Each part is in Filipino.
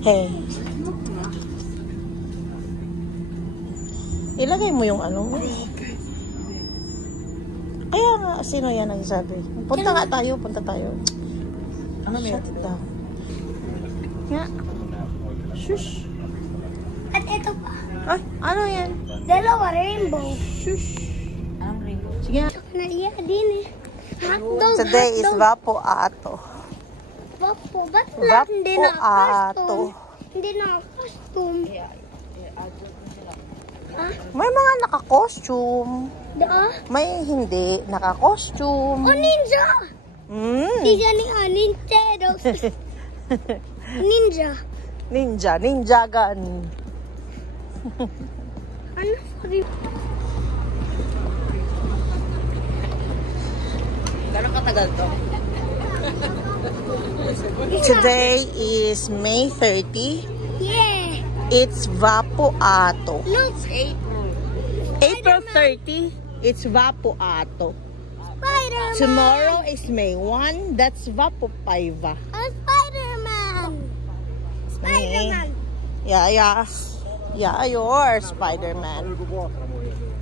Hey. Ilagay mo yung ano. Kaya nga, sino yan nagsasabi? Punta nga tayo, punta tayo. Ano shut it down. Nga. Shush. At ito pa. Ay, ano yan? Dalawa rainbow. Shush. Anong rainbow? Sige. Naiya din eh. Hotdog, Today is Vapo Ato. Vapo. Ba't lang hindi na Ato. costume? Hindi na costume. Ha? May mga naka-costume. May hindi naka-costume. Oh, ninja! Ninja ni Nintendo. Ninja. Ninja gun. Ano? Gano'ng katagal to? Today is May 30. Yeah. It's Vapo Ato. No, it's April. April 30, it's Vapo Ato. Spider-Man. Tomorrow is May 1, that's Vapo Paiva. Spider-Man. Spider-Man. Yeah, you're Spider-Man.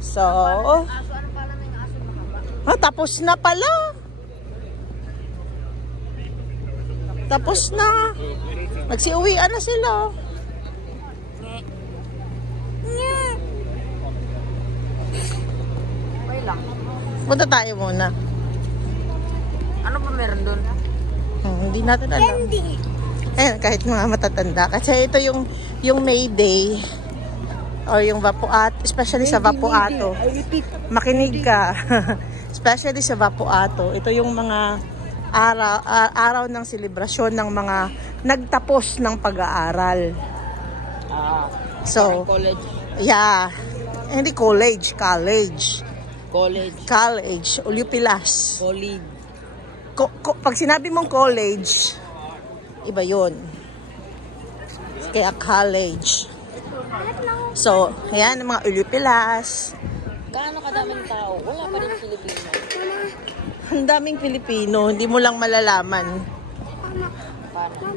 So, tapos na pala. Tapos na. Nagsiuwian na sila. Okay lang. Punta tayo muna. Ano pa meron doon? Hindi natin alam. Candy. Ayan, kahit mga matatanda. Kasi ito yung May Day. Or yung Vapo Ato. Especially sa Vapo Ato. Makinig ka. Especially sa Vapo Ato. Ito yung mga araw ng selebrasyon ng mga nagtapos ng pag-aaral. So, College. yeah. Hindi college. College. Ulipilas. College. Pag sinabi mong college, iba yun. Kaya college. So, ayan ang mga Ulipilas. Gaano kadaming tao? Wala pa rin Pilipino. Ang daming Pilipino, hindi mo lang malalaman.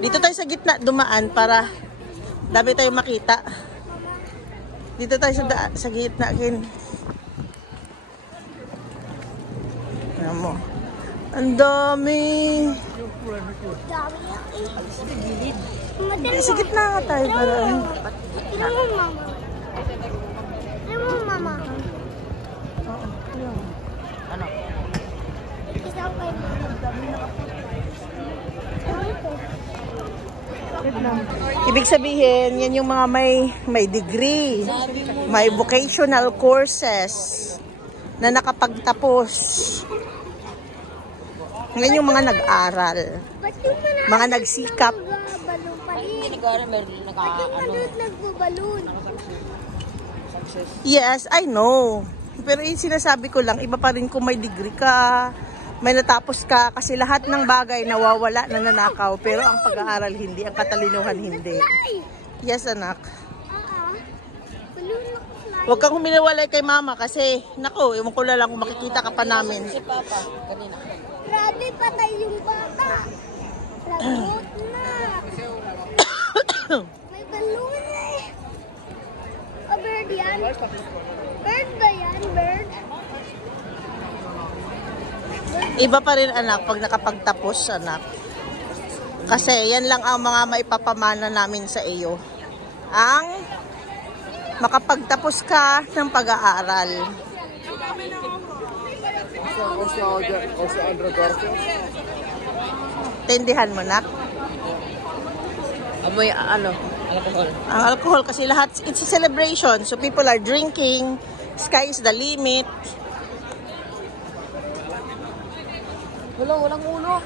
Dito tayo sa gitna dumaan para dami tayo makita. Dito tayo sa gitna kin. Alam mo. Ang dami. Sa gitna nga tayo para. Tignan mo, mama. Tignan mo, mama. Ano? Isa pa yung Ibig sabihin, yan yung mga may degree, may vocational courses na nakapagtapos. Yan yung mga nag-aral, mga nagsikap. Hindi nag-aaral, meron nagbabalon. Yes, I know. Pero yung sinasabi ko lang, iba pa rin kung may degree ka, may natapos ka, kasi lahat ng bagay nawawala, nananakaw, pero ang pag-aaral hindi, ang katalinuhan hindi. Yes, anak. Huwag kang huminiwalay kay mama kasi, naku, ewan ko na lang kung makikita ka pa namin. Si Papa, kanina. Grabe, patay yung bata. Lagot na. May balloon eh. A bird yan. Bird ba yan? Bird? Iba pa rin, anak, pag nakapagtapos, anak. Kasi yan lang ang mga maipapamana namin sa iyo. Ang makapagtapos ka ng pag-aaral. Tindihan mo na? Amoy, ano, alcohol. Ang alcohol kasi lahat, it's a celebration. So people are drinking. Sky is the limit. Walang ulo.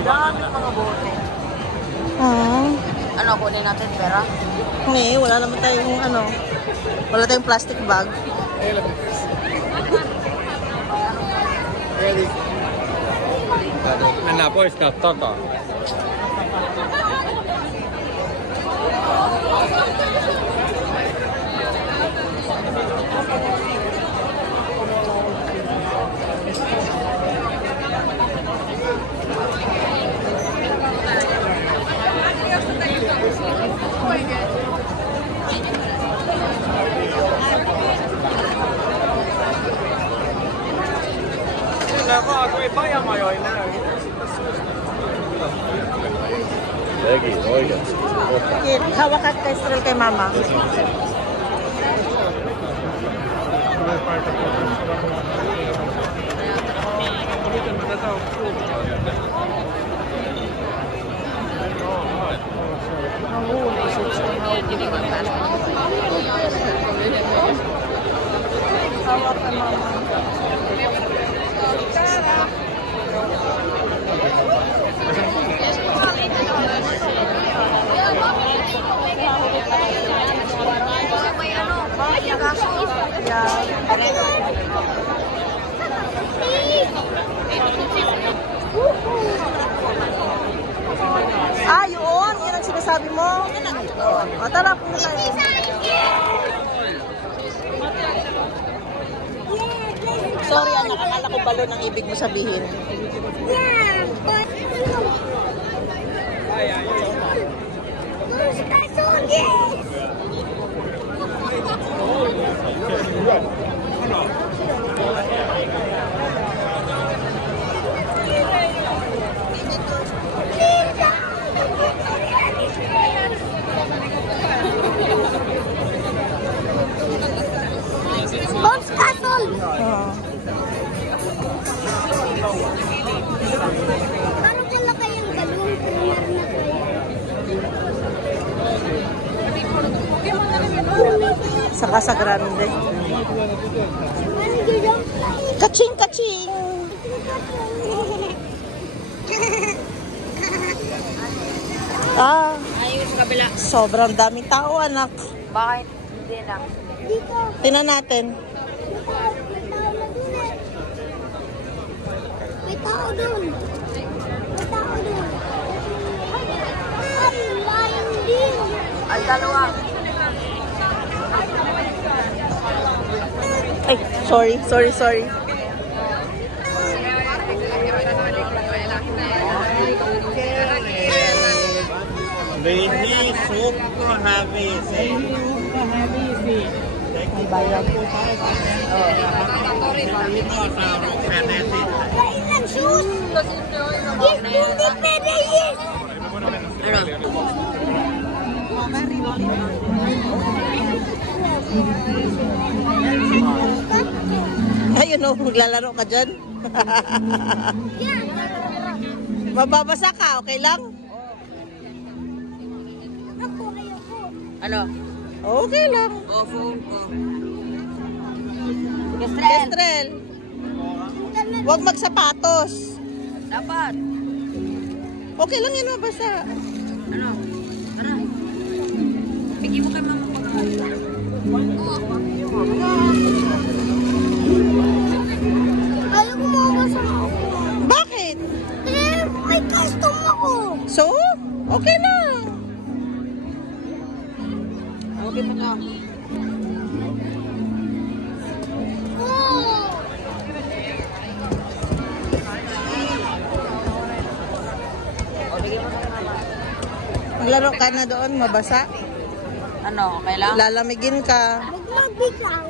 Dami mga bote. Ano, kunin natin pera? Hindi, wala naman tayong ano. Wala tayong plastic bag. Ready? Anna, pois takaa. Ako ei pajamajoina. Legi, oikeasti. Hawakat kay Estrel kay mama. Hawak kay mama. Ah, yun! Yan ang sinasabi mo. O, tara, punta tayo. Sorry, anak. Akala ko balon ang ibig mo sabihin. Bob's Castle! Parang kalaki yung galong primer na kayo. Saka sa grande. Kaching, kaching! Ah, Ayun sa kabila. sobrang daming tao, anak. Bakit? Hindi lang. Dito. Tingnan natin. May tao doon. May tao doon. Ay, lion din. Ay, dalawa. Ay, sorry. Hindi super heavy. May bayad. Kailan shoes? Yes, hindi pwede, yes. Ayun o, maglalaro ka dyan. Mababasa ka, okay lang? Ako, ayoko. Ano? Okay lang. Phone ko. Kestrel, huwag magsapatos. Dapat. Okay lang yan, mabasa. Ano? Tara. Bigyan mo kay mama pag-aaral. Ayoko So, okay lang. Okay pa na. Maglaro ka na doon, mabasa. Ano, okay lang? Lalamigin ka. Magbibitaw.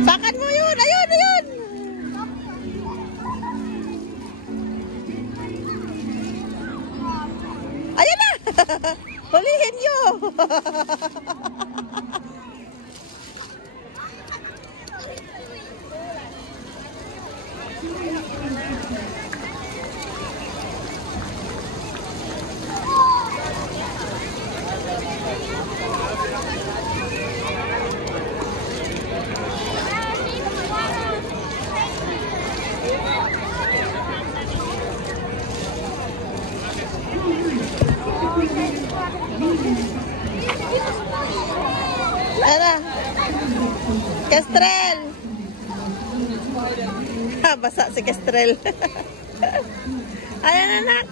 Apakan mo yun! Ayun! Ayun! Ayun na! Hulihin nyo! Ano? Kestrel! Basa si Kestrel. Ayan, anak.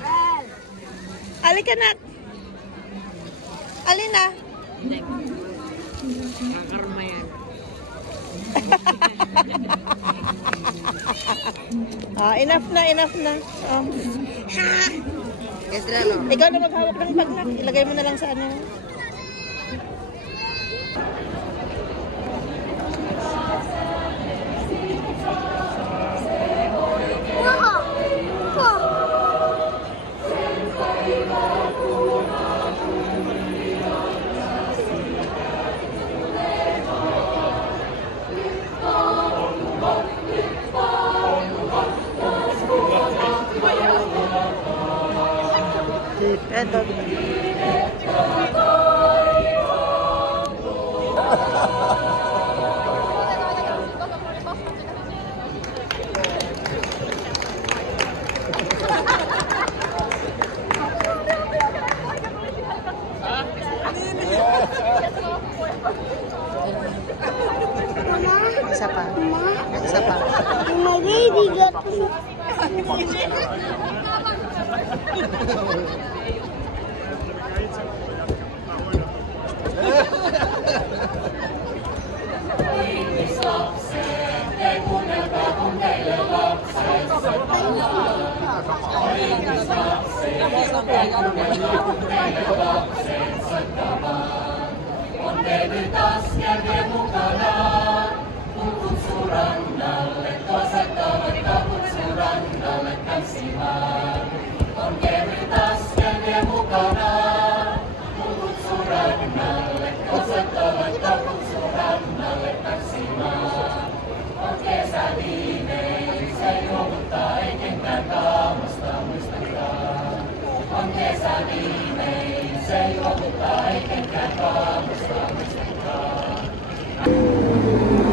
Halika, anak. Alin na? Kakarma yan. Enough na, enough na. Kestrelo. Ikaw na maghawak ng bag na. Ilagay mo na lang sa ano. Eto. Isa pa. Isa pa. My baby got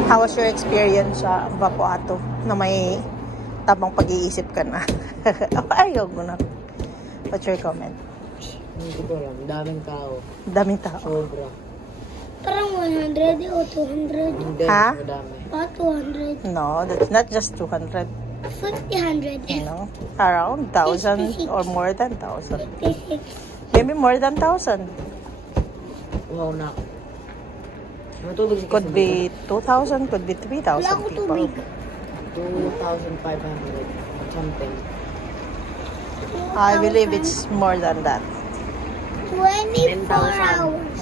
How was your experience sa Vapoato na may tamang pag-iisip ka na? Ayaw mo na. What's your comment? Hindi ko alam. Daming tao. Daming tao. Sobra. parang 100 o 200. Hindi. Ha? Madami. 200. No, that's not just 200. 500. No, around 1,000 or more than 1,000. 56. Maybe more than 1,000. Wow na. Matubig si Could be 2,000, could be 3,000 Wala ko people. tubig. 2,500 something. I believe it's more than that. 24 10,000. hours.